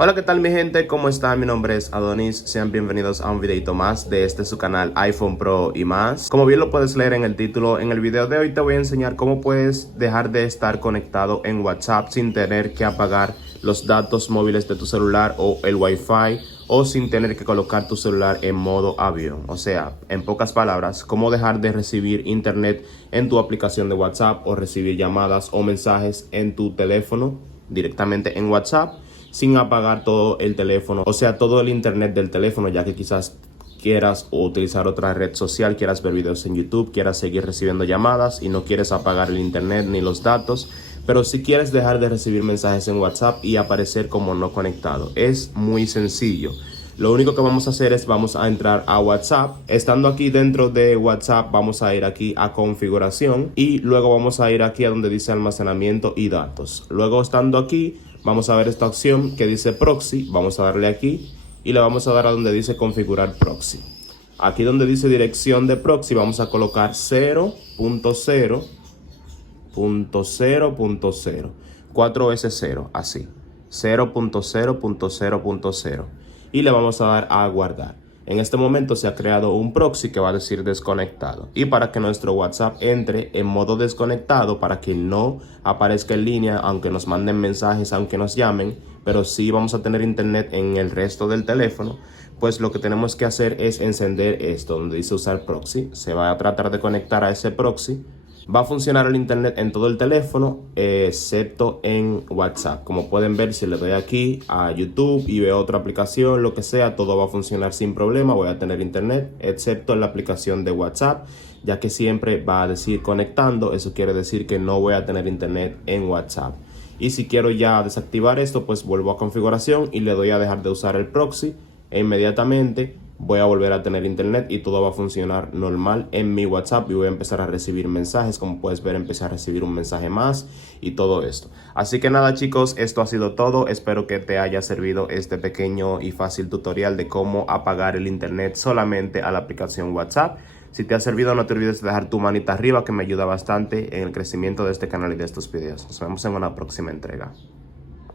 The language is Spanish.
Hola, ¿qué tal mi gente? ¿Cómo están? Mi nombre es Adonis. Sean bienvenidos a un videito más de su canal iPhone Pro y más. Como bien lo puedes leer en el título, en el video de hoy te voy a enseñar cómo puedes dejar de estar conectado en WhatsApp sin tener que apagar los datos móviles de tu celular o el Wi-Fi, o sin tener que colocar tu celular en modo avión. O sea, en pocas palabras, cómo dejar de recibir internet en tu aplicación de WhatsApp o recibir llamadas o mensajes en tu teléfono directamente en WhatsApp sin apagar todo el teléfono, o sea, todo el internet del teléfono, ya que quizás quieras utilizar otra red social, quieras ver videos en YouTube, quieras seguir recibiendo llamadas y no quieres apagar el internet ni los datos, pero si quieres dejar de recibir mensajes en WhatsApp y aparecer como no conectado. Es muy sencillo. Lo único que vamos a hacer es vamos a entrar a WhatsApp. Estando aquí dentro de WhatsApp, vamos a ir aquí a configuración y luego vamos a ir aquí a donde dice almacenamiento y datos. Luego, estando aquí, vamos a ver esta opción que dice proxy. Vamos a darle aquí y le vamos a dar a donde dice configurar proxy. Aquí donde dice dirección de proxy vamos a colocar 0.0.0.0, 4S0, así, 0.0.0.0, y le vamos a dar a guardar. En este momento se ha creado un proxy que va a decir desconectado, y para que nuestro WhatsApp entre en modo desconectado, para que no aparezca en línea aunque nos manden mensajes, aunque nos llamen, pero sí vamos a tener internet en el resto del teléfono, pues lo que tenemos que hacer es encender esto donde dice usar proxy. Se va a tratar de conectar a ese proxy. Va a funcionar el internet en todo el teléfono, excepto en WhatsApp. Como pueden ver, si le doy aquí a YouTube y veo otra aplicación, lo que sea, todo va a funcionar sin problema. Voy a tener internet, excepto en la aplicación de WhatsApp, ya que siempre va a decir conectando. Eso quiere decir que no voy a tener internet en WhatsApp. Y si quiero ya desactivar esto, pues vuelvo a configuración y le doy a dejar de usar el proxy, e inmediatamente voy a volver a tener internet y todo va a funcionar normal en mi WhatsApp y voy a empezar a recibir mensajes. Como puedes ver, empecé a recibir un mensaje más y todo esto. Así que nada, chicos, esto ha sido todo. Espero que te haya servido este pequeño y fácil tutorial de cómo apagar el internet solamente a la aplicación WhatsApp. Si te ha servido, no te olvides de dejar tu manita arriba, que me ayuda bastante en el crecimiento de este canal y de estos videos. Nos vemos en una próxima entrega.